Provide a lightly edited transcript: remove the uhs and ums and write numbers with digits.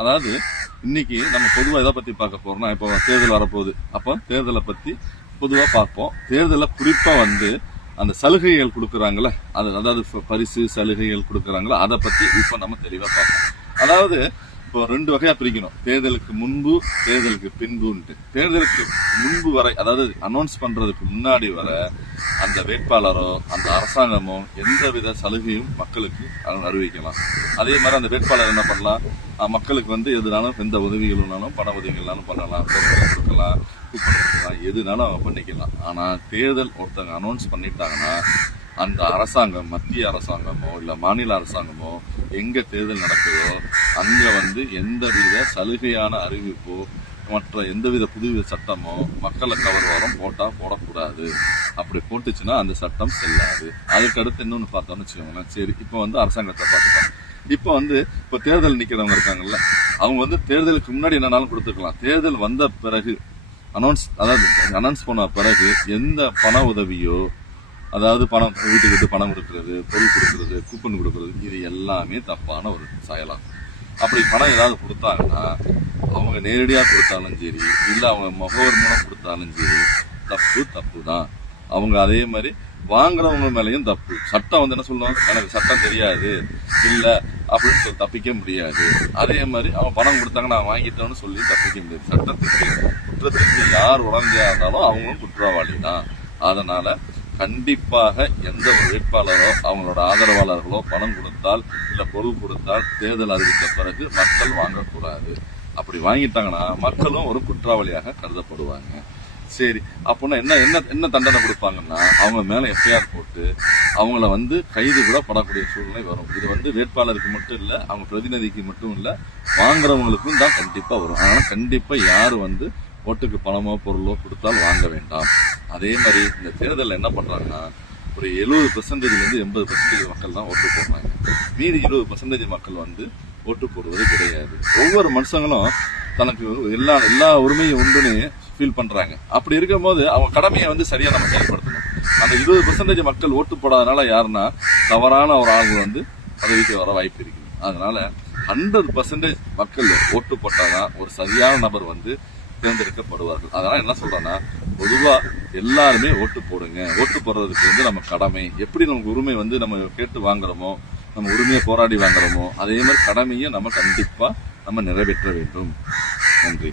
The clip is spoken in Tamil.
அதாவது இன்னைக்கு நம்ம பொதுவாக எதை பத்தி பார்க்க போறோம்னா, இப்போ தேர்தல் வரப்போகுது. அப்போ தேர்தலை பத்தி பொதுவாக பார்ப்போம். தேர்தலை குறிப்பா அந்த சலுகைகள் கொடுக்குறாங்களே, அதாவது பரிசு சலுகைகள் கொடுக்குறாங்களோ அதை பத்தி இப்ப நம்ம தெளிவா பார்ப்போம். அதாவது இப்போ 2 வகையா பிரிக்கணும். தேர்தலுக்கு முன்பு, தேர்தலுக்கு பின்புன்ட்டு. தேர்தலுக்கு முன்பு வரை, அதாவது அனௌன்ஸ் பண்றதுக்கு முன்னாடி வர அந்த வேட்பாளரோ அந்த அரசாங்கமோ எந்தவித சலுகையும் மக்களுக்கு அறிவிக்கலாம். அதே மாதிரி அந்த வேட்பாளர் என்ன பண்ணலாம், மக்களுக்கு எதுனாலும் எந்த உதவிகள்னாலும் பண உதவிகள்னாலும் பண்ணலாம், கொடுக்கலாம், கூப்பன் கொடுக்கலாம், எதுனாலும் அவங்க பண்ணிக்கலாம். ஆனா தேர்தல் ஒருத்தவங்க அனௌன்ஸ் பண்ணிட்டாங்கன்னா அந்த அரசாங்கம், மத்திய அரசாங்கமோ இல்ல மாநில அரசாங்கமோ எங்க தேர்தல் நடக்குதோ அங்க எந்தவித சலுகையான அறிவிப்போ மற்ற எந்தவித புதுவித சட்டமோ மக்களை கவர்வாரம் போடக்கூடாது. அப்படி போட்டுச்சுன்னா அந்த சட்டம் செல்லாது. அதுக்கடுத்து இன்னொன்னு பார்த்தோம்னு வச்சுக்கோங்களேன். சரி, இப்போ அரசாங்கத்தை பார்த்துட்டோம். இப்போ தேர்தல் நிக்கிறவங்க இருக்காங்கல்ல, அவங்க தேர்தலுக்கு முன்னாடி என்னன்னாலும் கொடுத்துக்கலாம். தேர்தல் வந்த பிறகு அனௌன்ஸ் பண்ண பிறகு எந்த பண உதவியோ, அதாவது பணம், வீட்டுக்கு பணம் கொடுக்கறது, பொருள் கொடுக்கறது, கூப்பன் கொடுக்கறது, இது எல்லாமே தப்பான ஒரு செயலாம். அப்படி பணம் ஏதாவது கொடுத்தாங்கன்னா அவங்க நேரடியா கொடுத்தாலும் சரி, இல்ல அவங்க முகவர் மூலம் கொடுத்தாலும் சரி, தப்பு தான். அவங்க அதே மாதிரி வாங்குறவங்க மேலேயும் தப்பு. சட்டம் என்ன சொல்லுவாங்க, எனக்கு சட்டம் தெரியாது இல்ல அப்படின்னு சொல்லி தப்பிக்க முடியாது. அதே மாதிரி அவங்க பணம் கொடுத்தாங்க நான் வாங்கிட்டேன்னு சொல்லி தப்பிக்க முடியாது. சட்டத்துக்கு குற்றத்துக்கு யார் உடந்தையா இருந்தாலும் அவங்களும் குற்றவாளி தான். அதனால கண்டிப்பாக எந்த ஒரு வேட்பாளரோ அவங்களோட ஆதரவாளர்களோ பணம் கொடுத்தால் இல்ல பொருள் கொடுத்தால் தேர்தல் அறிவித்த பிறகு மக்கள் வாங்கக்கூடாது. அப்படி வாங்கிட்டாங்கன்னா மக்களும் ஒரு குற்றவாளியாக கருதப்படுவாங்க. சரி, அப்படின்னா என்ன தண்டனை கொடுப்பாங்கன்னா அவங்க மேல எஃப்ஐஆர் போட்டு அவங்கள கைது கூட படக்கூடிய சூழ்நிலை வரும். இது வேட்பாளருக்கு மட்டும் இல்ல, அவங்க பிரதிநிதிக்கு மட்டும் இல்ல, வாங்குறவங்களுக்கும் தான் கண்டிப்பா வரும். அதனால கண்டிப்பா யாரு ஓட்டுக்கு பணமோ பொருளோ கொடுத்தால் வாங்க வேண்டாம். அதே மாதிரி இந்த தேர்தலில் என்ன பண்றாங்கன்னா, ஒரு 70% 80% மக்கள் தான் ஓட்டு போடுறாங்க. மீதி 20% மக்கள் ஓட்டு போடுவது கிடையாது. ஒவ்வொரு மனுஷங்களும் தனக்கு எல்லா உரிமையும் உண்டுன்னு ஃபீல் பண்றாங்க. அப்படி இருக்கும் போது அவங்க கடமையை சரியா நம்ம செயல்படுத்தணும். அந்த 20% மக்கள் ஓட்டு போடாதனால யாருன்னா தவறான ஒரு ஆள் பதவிக்கு வர வாய்ப்பு இருக்கு. அதனால 100% மக்கள் ஓட்டு போட்டாதான் ஒரு சரியான நபர் தேர்ந்தெடுக்கப்படுவார்கள். அதனால என்ன சொல்றேன்னா, பொதுவா எல்லாருமே ஓட்டு போடுங்க. ஓட்டு போடுறதுக்கு நம்ம கடமை. எப்படி நமக்கு உரிமை நம்ம கேட்டு வாங்குறோமோ, நம்ம உரிமையை போராடி வாங்குறோமோ, அதே மாதிரி கடமையை நம்ம கண்டிப்பா நிறைவேற்ற வேண்டும். நன்றி.